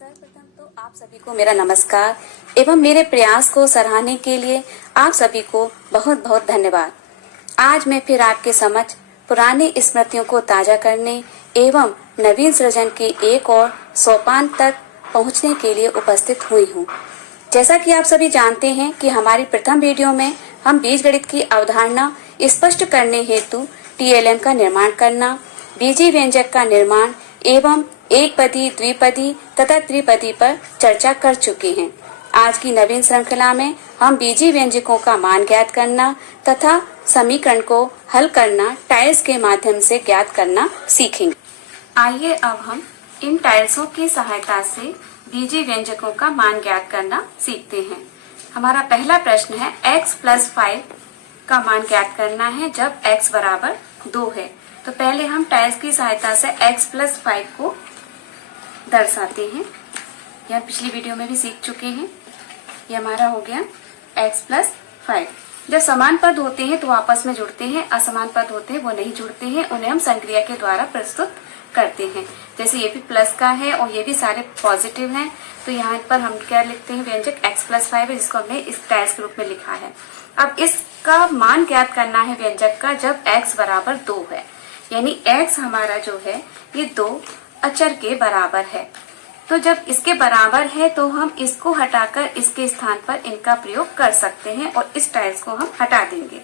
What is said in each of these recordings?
सर्वप्रथम तो आप सभी को मेरा नमस्कार एवं मेरे प्रयास को सराहने के लिए आप सभी को बहुत बहुत धन्यवाद। आज मैं फिर आपके समक्ष पुरानी स्मृतियों को ताजा करने एवं नवीन सृजन के एक और सोपान तक पहुंचने के लिए उपस्थित हुई हूं। जैसा कि आप सभी जानते हैं कि हमारी प्रथम वीडियो में हम बीजगणित की अवधारणा स्पष्ट करने हेतु टीएलएम का निर्माण करना, बीजीय व्यंजक का निर्माण एवं एक पदी, द्विपदी तथा त्रिपदी पर चर्चा कर चुके हैं। आज की नवीन श्रृंखला में हम बीजीय व्यंजकों का मान ज्ञात करना तथा समीकरण को हल करना टाइल्स के माध्यम से ज्ञात करना सीखेंगे। आइए अब हम इन टाइल्सों की सहायता से बीजीय व्यंजकों का मान ज्ञात करना सीखते हैं। हमारा पहला प्रश्न है x + 5 का मान ज्ञात करना है जब x बराबर 2 है। तो पहले हम टाइल्स की सहायता से x + 5 को दर्शाते हैं। यह पिछली वीडियो में भी सीख चुके हैं। यह हमारा हो गया x + 5। जब समान पद होते हैं तो आपस में जुड़ते हैं, असमान पद होते हैं वो नहीं जुड़ते हैं, उन्हें हम संक्रिया के द्वारा प्रस्तुत करते हैं। जैसे ये भी प्लस का है और ये भी सारे पॉजिटिव हैं, तो यहाँ पर हम क्या लिखते हैं, व्यंजक x + 5 है जिसको हमने इस टाइल्स के रूप में लिखा है। अब इसका मान ज्ञात करना है व्यंजक का जब x बराबर 2 है, यानी x हमारा जो है ये 2 अचर के बराबर है। तो जब इसके बराबर है तो हम इसको हटाकर इसके स्थान पर इनका प्रयोग कर सकते हैं और इस टाइल्स को हम हटा देंगे।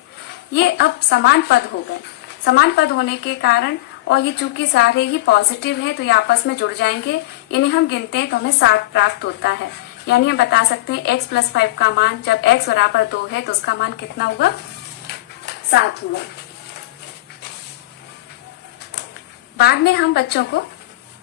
ये अब समान पद हो गए। समान पद होने के कारण और ये चूंकि सारे ही पॉजिटिव हैं तो ये आपस में जुड़ जाएंगे। इन्हें हम गिनते हैं तो हमें 7 प्राप्त होता है। यानी हम बता सकते हैं x + 5 का मान जब x बराबर 2 है तो उसका मान कितना होगा, 7 होगा। बाद में हम बच्चों को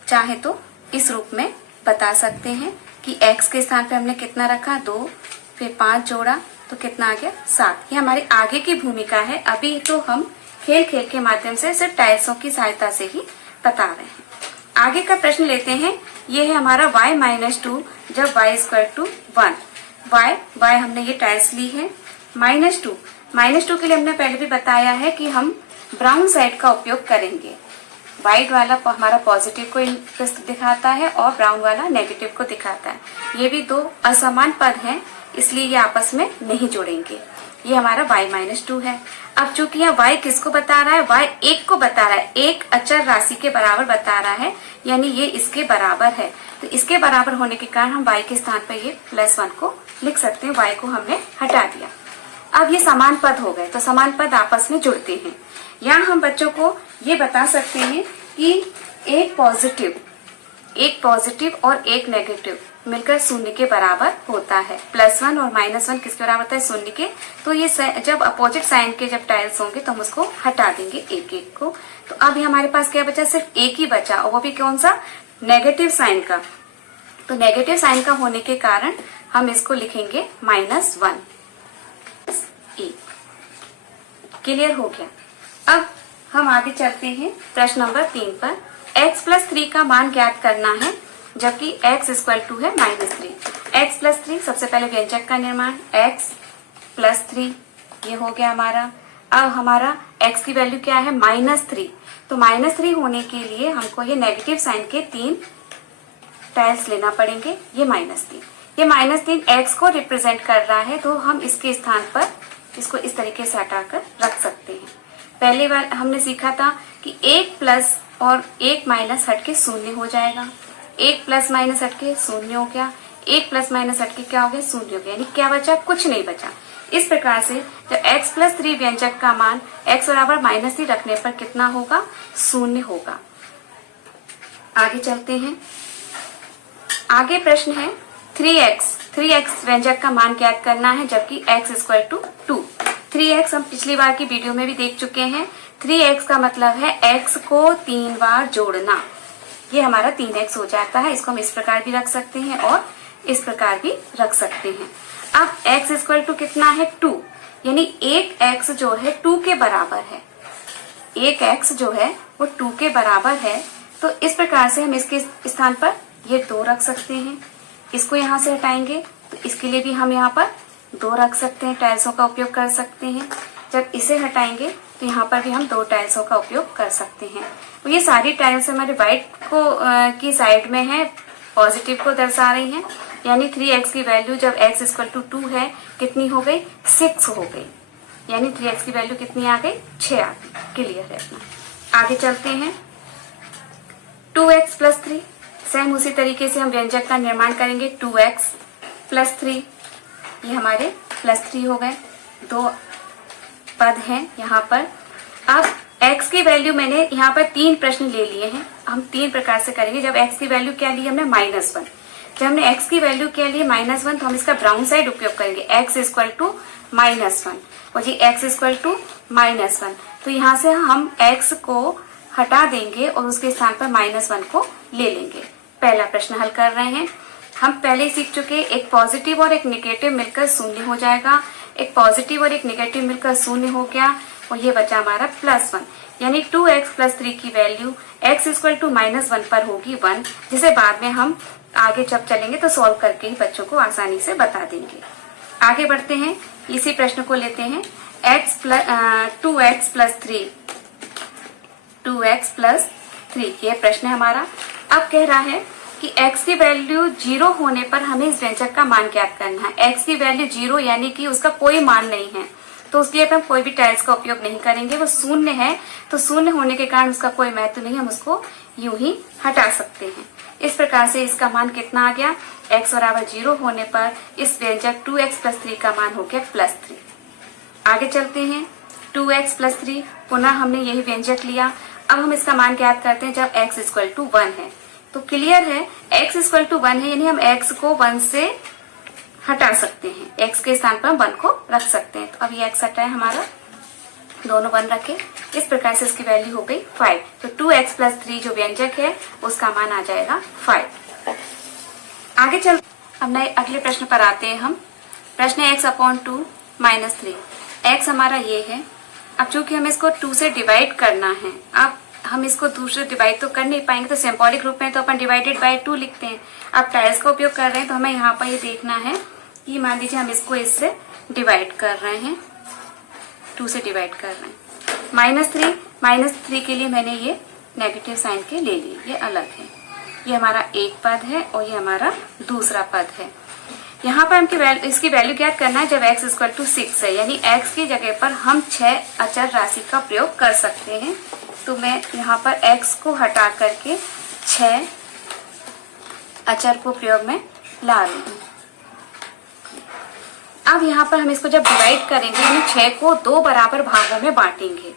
चाहे तो इस रूप में बता सकते हैं कि x के स्थान पे हमने कितना रखा, 2, फिर 5 जोड़ा तो कितना आ गया, 7। ये हमारी आगे की भूमिका है। अभी तो हम खेल खेल के माध्यम से सिर्फ टाइल्सों की सहायता से ही बता रहे हैं। आगे का प्रश्न लेते हैं। ये है हमारा y - 2 जब y = 1। y हमने ये टाइल्स ली है। -2 के लिए हमने पहले भी बताया है कि हम ब्राउन साइड का उपयोग करेंगे। व्हाइट वाला हमारा पॉजिटिव को दिखाता है और ब्राउन वाला नेगेटिव को दिखाता है। ये भी 2 असमान पद हैं, इसलिए ये आपस में नहीं जुड़ेंगे। ये हमारा y - 2 है। अब चूंकि यहाँ y किसको बता रहा है, y 1 को बता रहा है, एक अचर राशि के बराबर बता रहा है, यानी ये इसके बराबर है। तो इसके बराबर होने के कारण हम y के स्थान पर ये +1 को लिख सकते हैं। y को हमने हटा दिया। अब ये समान पद हो गए, तो समान पद आपस में जुड़ते हैं। यहाँ हम बच्चों को ये बता सकते हैं कि एक पॉजिटिव और एक नेगेटिव मिलकर 0 के बराबर होता है। +1 और -1 किसके बराबर होता है, 0 के। तो ये जब अपोजिट साइन के जब टाइल्स होंगे तो हम उसको हटा देंगे एक एक को। तो अब हमारे पास क्या बचा, सिर्फ एक ही बचा, और वो भी कौन सा, नेगेटिव साइन का। तो नेगेटिव साइन का होने के कारण हम इसको लिखेंगे -1। क्लियर हो गया। अब हम आगे चलते हैं प्रश्न नंबर 3 पर। x + 3 का मान ज्ञात करना है जबकि x = है -3। x + 3 सबसे पहले व्यंजक का निर्माण, x + 3 ये हो गया हमारा। अब हमारा x की वैल्यू क्या है, -3। तो -3 होने के लिए हमको ये नेगेटिव साइन के 3 टाइल्स लेना पड़ेंगे। ये -3, ये -3 x को रिप्रेजेंट कर रहा है, तो हम इसके स्थान पर इसको इस तरीके से हटाकर रख सकते हैं। पहले बार हमने सीखा था कि 1 प्लस और 1 माइनस हटके 0 हो जाएगा। 1 ± हटके 0 हो गया, 1 ± हटके क्या हो गया, 0 हो गया। यानी क्या बचा, कुछ नहीं बचा। इस प्रकार से जब x + 3 व्यंजक का मान x बराबर -3 रखने पर कितना होगा, 0 होगा। आगे चलते हैं। आगे प्रश्न है 3x व्यंजक का मान ज्ञात करना है जबकि x = 2। 3x हम पिछली बार की वीडियो में भी देख चुके हैं। 3x का मतलब है x को 3 बार जोड़ना। ये हमारा 3x हो जाता है। इसको हम इस प्रकार भी रख सकते हैं और इस प्रकार भी रख सकते हैं। अब x = कितना है, 2, यानी एक x जो है 2 के बराबर है। एक x जो है वो 2 के बराबर है। तो इस प्रकार से हम इसके स्थान पर ये 2 रख सकते हैं। इसको यहाँ से हटाएंगे तो इसके लिए भी हम यहाँ पर 2 रख सकते हैं, टाइल्सों का उपयोग कर सकते हैं। जब इसे हटाएंगे तो यहाँ पर भी हम 2 टाइल्सों का उपयोग कर सकते हैं। तो ये सारी टाइल्स हमारे व्हाइट को की साइड में है पॉजिटिव को दर्शा रही हैं, यानी 3x की वैल्यू जब x इक्वल टू 2 है कितनी हो गई, 6 हो गई, यानी 3x की वैल्यू कितनी आ गई, 6 आ गई। क्लियर है अपना। आगे चलते हैं 2x प्लस 3, सेम उसी तरीके से हम व्यंजक का निर्माण करेंगे। 2x प्लस 3, ये हमारे प्लस 3 हो गए, दो पद हैं यहाँ पर। अब x की वैल्यू मैंने यहाँ पर 3 प्रश्न ले लिए हैं, हम 3 प्रकार से करेंगे। जब x की वैल्यू क्या ली हमने, -1। जब हमने x की वैल्यू क्या ली -1, तो हम इसका ब्राउन साइड उपयोग करेंगे, x इक्वल टू -1 और जी x इक्वल टू -1। तो यहाँ से हम x को हटा देंगे और उसके स्थान पर -1 को ले लेंगे। पहला प्रश्न हल कर रहे हैं। हम पहले सीख चुके, एक पॉजिटिव और एक निगेटिव मिलकर 0 हो जाएगा, एक पॉजिटिव और एक निगेटिव मिलकर 0 हो गया और ये बचा हमारा +1, यानी 2x प्लस 3 की वैल्यू x इक्वल टू -1 पर होगी 1, जिसे बाद में हम आगे जब चलेंगे तो सॉल्व करके ही बच्चों को आसानी से बता देंगे। आगे बढ़ते हैं, इसी प्रश्न को लेते हैं। 2x प्लस 3, 2x प्लस 3 ये प्रश्न है हमारा। अब कह रहा है कि x की वैल्यू 0 होने पर हमें इस व्यंजक का मान ज्ञात करना है। x की वैल्यू 0 यानी कि उसका कोई मान नहीं है, तो उसके लिए हम कोई भी टाइल्स का उपयोग नहीं करेंगे। वो 0 है, तो 0 होने के कारण उसका कोई महत्व नहीं, हम उसको यूं ही हटा सकते हैं। इस प्रकार से इसका मान कितना आ गया, x बराबर 0 होने पर इस व्यंजक 2x प्लस 3 का मान हो गया +3। आगे चलते हैं, 2x प्लस 3, पुनः हमने यही व्यंजक लिया। अब हम इसका मान ज्ञात करते हैं जब x इक्वल टू 1 है। तो क्लियर है, x इक्वल टू 1 है, यानी हम x को 1 से हटा सकते हैं, x के स्थान पर हम 1 को रख सकते हैं। तो अब ये x हटा है हमारा, दोनों 1 रखे, इस प्रकार से इसकी वैल्यू हो गई 5। तो 2x प्लस 3 जो व्यंजक है उसका मान आ जाएगा 5। आगे चल, अब नए अगले प्रश्न पर आते हैं हम। प्रश्न है x/2 - 3, x हमारा ये है। अब चूंकि हमें इसको 2 से डिवाइड करना है, अब हम इसको दूसरे डिवाइड तो कर नहीं पाएंगे, तो सिंबॉलिक रूप में तो अपन डिवाइडेड बाय 2 लिखते हैं। अब टाइल्स का उपयोग कर रहे हैं तो हमें यहाँ पर ये देखना है कि मान लीजिए हम इसको इससे डिवाइड कर रहे हैं, 2 से डिवाइड कर रहे हैं। -3 के लिए मैंने ये नेगेटिव साइन के ले लिए, ये अलग है। ये हमारा एक पद है और ये हमारा दूसरा पद है। यहाँ पर हमकी इसकी वैल्यू ज्ञात करना है जब x इक्वल टू 6 है, यानी x की जगह पर हम 6 अचर राशि का प्रयोग कर सकते हैं। तो मैं यहाँ पर x को हटा करके 6 अचर को प्रयोग में ला रही हूँ। अब यहाँ पर हम इसको जब डिवाइड करेंगे, यानी 6 को 2 बराबर भागों में बांटेंगे।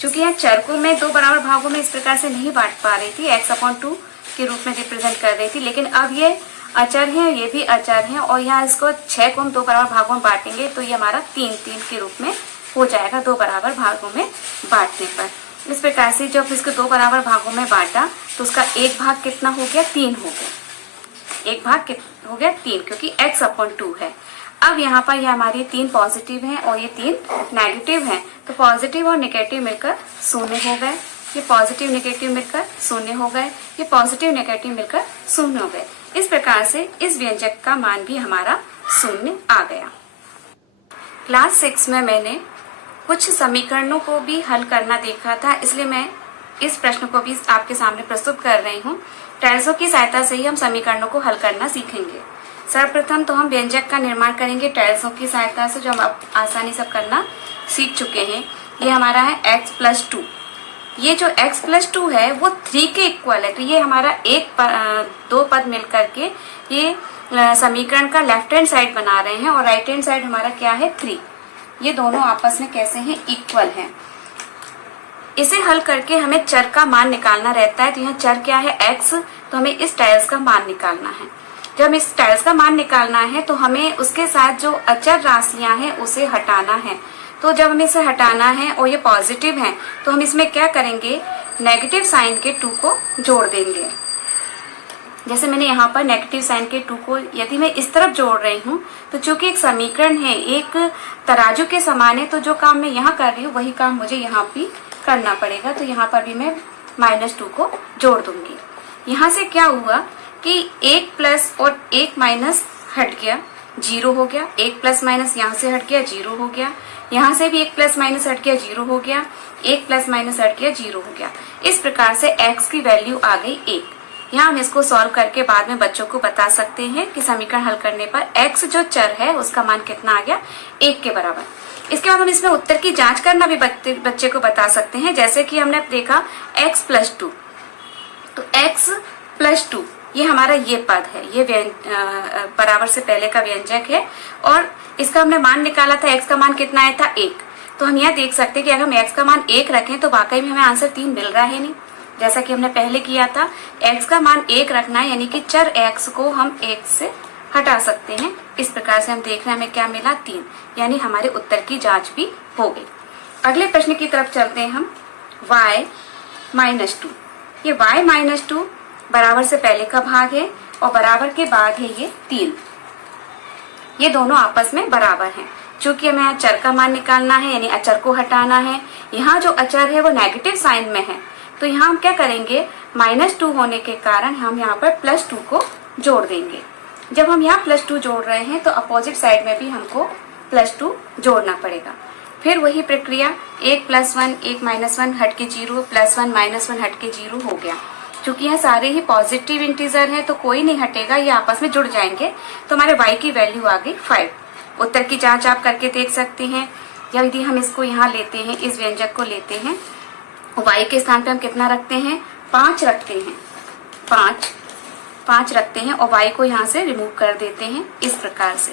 क्योंकि यहाँ चर को मैं 2 बराबर भागों में इस प्रकार से नहीं बांट पा रही थी, x/2 के रूप में रिप्रेजेंट कर रही थी, लेकिन अब ये अचर है, ये भी अचर है और यहाँ इसको 6 को हम 2 बराबर भागों में बांटेंगे तो ये हमारा 3 के रूप में हो जाएगा 2 बराबर भागों में बांटने पर। इस प्रकार से जब इसको 2 बराबर भागों में बांटा तो उसका एक भाग कितना हो गया, 3 हो गया। एक भाग हो गया 3, क्योंकि x/2 है। अब यहाँ पर यह हमारी 3 पॉजिटिव हैं और ये 3 नेगेटिव हैं, तो पॉजिटिव और नेगेटिव मिलकर 0 हो गए। ये पॉजिटिव नेगेटिव मिलकर 0 हो गए, ये पॉजिटिव नेगेटिव मिलकर 0 हो गए। इस प्रकार से इस व्यंजक का मान भी हमारा 0 आ गया। क्लास 6 में मैंने कुछ समीकरणों को भी हल करना देखा था, इसलिए मैं इस प्रश्न को भी आपके सामने प्रस्तुत कर रही हूँ। टाइल्सों की सहायता से ही हम समीकरणों को हल करना सीखेंगे। सर्वप्रथम तो हम व्यंजक का निर्माण करेंगे टाइल्सों की सहायता से, जो हम अब आसानी से करना सीख चुके हैं। ये हमारा है x+2। ये जो x+2 है वो 3 के इक्वल है, तो ये हमारा 2 पद मिलकर के ये समीकरण का लेफ्ट हैंड साइड बना रहे हैं और राइट हैंड साइड हमारा क्या है, 3। ये दोनों आपस में कैसे हैं, इक्वल हैं। इसे हल करके हमें चर का मान निकालना रहता है। तो यहाँ चर क्या है, x, तो हमें इस टाइल्स का मान निकालना है। जब इस टाइल्स का मान निकालना है तो हमें उसके साथ जो अचर राशियां हैं उसे हटाना है। तो जब हमें इसे हटाना है और ये पॉजिटिव है तो हम इसमें क्या करेंगे, नेगेटिव साइन के 2 को जोड़ देंगे। जैसे मैंने यहाँ पर नेगेटिव साइन के 2 को यदि मैं इस तरफ जोड़ रही हूँ तो चूंकि एक समीकरण है, एक तराजू के समान है, तो जो काम मैं यहाँ कर रही हूँ वही काम मुझे यहाँ भी करना पड़ेगा। तो यहाँ पर भी मैं -2 को जोड़ दूंगी। यहाँ से क्या हुआ कि 1 प्लस और 1 माइनस हट गया, 0 हो गया। 1 प्लस माइनस यहाँ से हट गया, 0 हो गया। यहाँ से भी 1 प्लस माइनस हट गया, 0 हो गया। 1 प्लस माइनस हट गया, 0 हो गया। इस प्रकार से x की वैल्यू आ गई 1। यहाँ हम इसको सॉल्व करके बाद में बच्चों को बता सकते हैं कि समीकरण हल करने पर x जो चर है उसका मान कितना आ गया, 1 के बराबर। इसके बाद हम इसमें उत्तर की जांच करना भी बच्चे को बता सकते हैं। जैसे कि हमने देखा x प्लस 2, तो x प्लस 2 ये हमारा ये पद है, ये बराबर से पहले का व्यंजक है और इसका हमने मान निकाला था, x का मान कितना आया था, 1। तो हम यहाँ देख सकते हैं कि अगर हम x का मान 1 रखें तो वाकई में हमें आंसर 3 मिल रहा है नहीं, जैसा कि हमने पहले किया था। x का मान 1 रखना है यानी कि चर x को हम 1 से हटा सकते हैं। इस प्रकार से हम देख रहे हैं हमें क्या मिला, 3, यानी हमारे उत्तर की जांच भी हो गई। अगले प्रश्न की तरफ चलते हैं हम। y माइनस 2, ये y माइनस 2 बराबर से पहले का भाग है और बराबर के बाद है ये 3। ये दोनों आपस में बराबर हैं। चूंकि हमें यहाँ चर का मान निकालना है यानी अचर को हटाना है, यहाँ जो अचर है वो नेगेटिव साइन में है, तो यहाँ हम क्या करेंगे, -2 होने के कारण हम यहाँ पर +2 को जोड़ देंगे। जब हम यहाँ +2 जोड़ रहे हैं तो अपोजिट साइड में भी हमको +2 जोड़ना पड़ेगा। फिर वही प्रक्रिया, 1 + 1 1 - 1 हट के 0 +1 - 1 हट के 0 हो गया। क्योंकि यहाँ सारे ही पॉजिटिव इंटीजर हैं तो कोई नहीं हटेगा, ये आपस में जुड़ जाएंगे। तो हमारे y की वैल्यू आ गई 5। उत्तर की जांच आप करके देख सकते हैं। यदि हम इसको यहाँ लेते हैं, इस व्यंजक को लेते हैं, y के स्थान पे हम कितना रखते हैं, 5 रखते हैं, 5 रखते हैं और y को यहाँ से रिमूव कर देते हैं इस प्रकार से।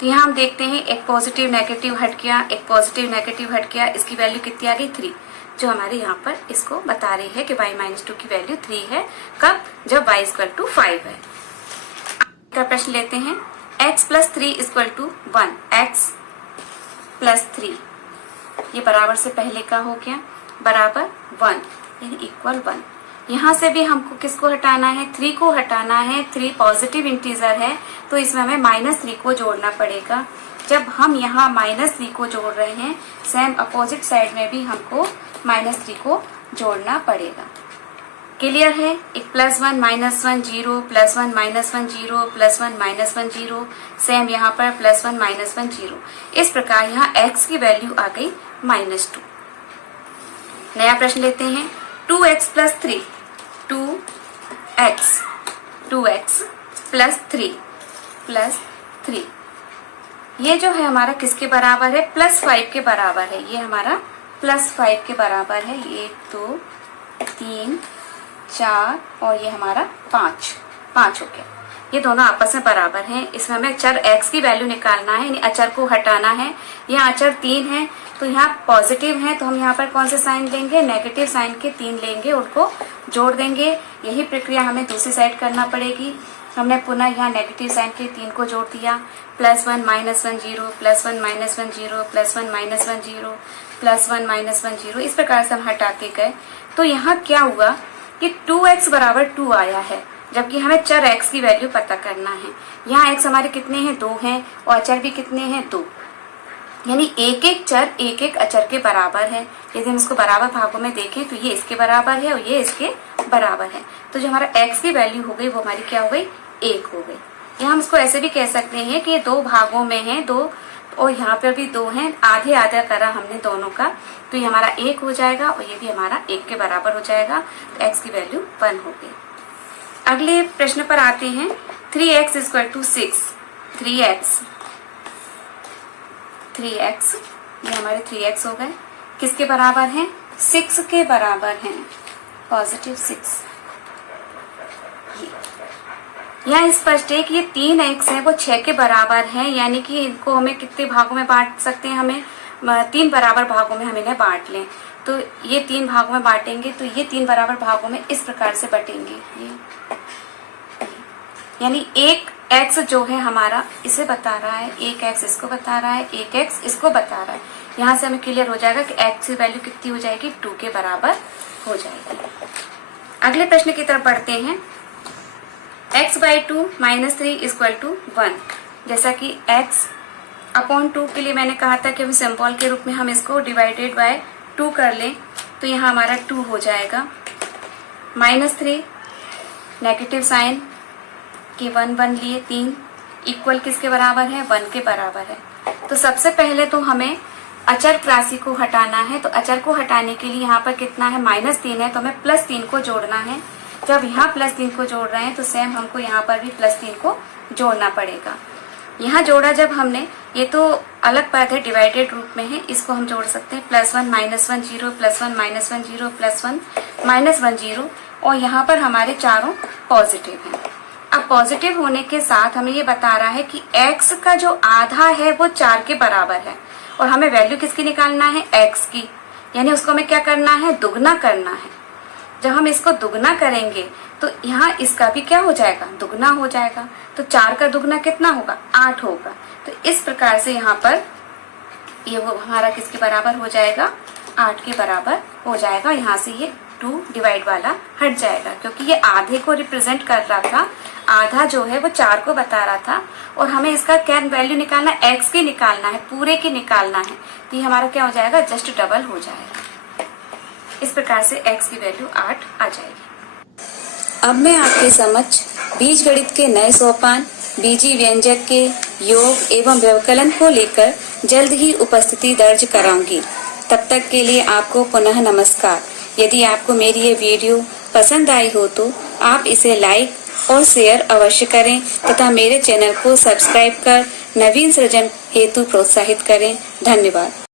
तो यहाँ हम देखते हैं एक पॉजिटिव नेगेटिव हट गया, एक पॉजिटिव नेगेटिव हट गया, इसकी वैल्यू कितनी आ गई, 3, जो हमारे यहाँ पर इसको बता रही है कि y - 2 की वैल्यू 3 है। कब, जब y = 5 है। का प्रश्न लेते हैं। x + 3 = 1, x + 3 ये बराबर से पहले का हो गया, बराबर 1 यानी इक्वल 1। यहाँ से भी हमको किसको हटाना है, 3 को हटाना है। 3 पॉजिटिव इंटीजर है तो इसमें हमें -3 को जोड़ना पड़ेगा। जब हम यहाँ -3 को जोड़ रहे हैं, सेम अपोजिट साइड में भी हमको -3 को जोड़ना पड़ेगा। क्लियर है, एक +1 - 1 0 +1 - 1 0 +1 - 1 0, सेम यहाँ पर +1 - 1 0। इस प्रकार यहाँ x की वैल्यू आ गई -2। नया प्रश्न लेते हैं। 2x + 3 2x + 3 ये जो है हमारा किसके बराबर है, +5 के बराबर है। ये हमारा +5 के बराबर है। 1 2 3 4 और ये हमारा 5 हो गया। ये दोनों आपस में बराबर हैं। इसमें हमें चर x की वैल्यू निकालना है यानी अचर को हटाना है। यहाँ अचर 3 है तो यहाँ पॉजिटिव है तो हम यहाँ पर कौन से साइन लेंगे, नेगेटिव साइन के 3 लेंगे, उनको जोड़ देंगे। यही प्रक्रिया हमें दूसरी साइड करना पड़ेगी। हमने पुनः यहाँ नेगेटिव साइन के 3 को जोड़ दिया, +1 - 1 0 +1 - 1 0 +1 - 1 0 +1 - 1 0। इस प्रकार से हम हटाते गए तो यहाँ क्या हुआ कि 2x = 2 आया है, जबकि हमें चर x की वैल्यू पता करना है। यहाँ x हमारे कितने हैं, 2 हैं और अचर भी कितने हैं, 2, यानी एक एक चर एक एक अचर के बराबर है। यदि हम इसको बराबर भागों में देखें तो ये इसके बराबर है और ये इसके बराबर है। तो जो हमारा x की वैल्यू हो गई वो हमारी क्या हो गई, 1 हो गई। यहाँ हम इसको ऐसे भी कह सकते हैं कि ये 2 भागों में है, 2 और यहाँ पर भी 2 हैं, आधे आधा करा हमने दोनों का, तो ये हमारा 1 हो जाएगा और ये भी हमारा 1 के बराबर हो जाएगा। तो x की वैल्यू 1 हो गई। अगले प्रश्न पर आते हैं। 3x = 6 3x ये हमारे 3x हो गए, किसके बराबर हैं, 6 के बराबर हैं, +6। यहाँ स्पष्ट है कि ये 3x है वो 6 के बराबर है, यानी कि इनको हमें कितने भागों में बांट सकते हैं, हमें 3 बराबर भागों में हम इन्हें बांट लें। तो ये 3 भागों में बांटेंगे तो ये 3 बराबर भागों में इस प्रकार से बटेंगे, ये यानी 1x जो है हमारा इसे बता रहा है, 1x इसको बता रहा है, 1x इसको बता रहा है। यहाँ से हमें क्लियर हो जाएगा कि x की वैल्यू कितनी हो जाएगी, 2 के बराबर हो जाएगी। अगले प्रश्न की तरफ बढ़ते हैं। x/2 - 3 = 1। जैसा कि x/2 के लिए मैंने कहा था कि हम सिंबल के रूप में हम इसको /2 कर लें, तो यहाँ हमारा 2 हो जाएगा। -3 नेगेटिव साइन कि 1 लिए 3 इक्वल किसके बराबर है, 1 के बराबर है। तो सबसे पहले तो हमें अचर राशि को हटाना है। तो अचर को हटाने के लिए यहाँ पर कितना है, -3 है तो हमें +3 को जोड़ना है। जब यहाँ +3 को जोड़ रहे हैं तो सेम हमको यहाँ पर भी +3 को जोड़ना पड़ेगा। यहाँ जोड़ा जब हमने, ये तो अलग पद है, डिवाइडेड रूप में है, इसको हम जोड़ सकते हैं +1 -1 0 +1 -1 0 +1 -1 0, और यहाँ पर हमारे चारों पॉजिटिव हैं। अब पॉजिटिव होने के साथ हमें ये बता रहा है कि x का जो आधा है वो 4 के बराबर है, और हमें वैल्यू किसकी निकालना है, x की, यानी उसको हमें क्या करना है, दुगना करना है। जब हम इसको दुगना करेंगे तो यहाँ इसका भी क्या हो जाएगा, दुगना हो जाएगा। तो 4 का दुगना कितना होगा, 8 होगा। तो इस प्रकार से यहाँ पर ये वो हमारा किसके बराबर हो जाएगा, 8 के बराबर हो जाएगा। यहाँ से ये 2 डिवाइड वाला हट जाएगा, क्योंकि ये आधे को रिप्रेजेंट कर रहा था, आधा जो है वो 4 को बता रहा था, और हमें इसका क्या वैल्यू निकालना है, x की निकालना है, पूरे की निकालना है। तो ये हमारा क्या हो जाएगा, जस्ट डबल हो जाएगा। इस प्रकार से x की वैल्यू 8 आ जाएगी। अब मैं आपके समक्ष बीजगणित के नए सोपान बीजी व्यंजक के योग एवं व्यवकलन को लेकर जल्द ही उपस्थिति दर्ज कराऊंगी। तब तक के लिए आपको पुनः नमस्कार। यदि आपको मेरी ये वीडियो पसंद आई हो तो आप इसे लाइक और शेयर अवश्य करें तथा मेरे चैनल को सब्सक्राइब कर नवीन सृजन हेतु प्रोत्साहित करें। धन्यवाद।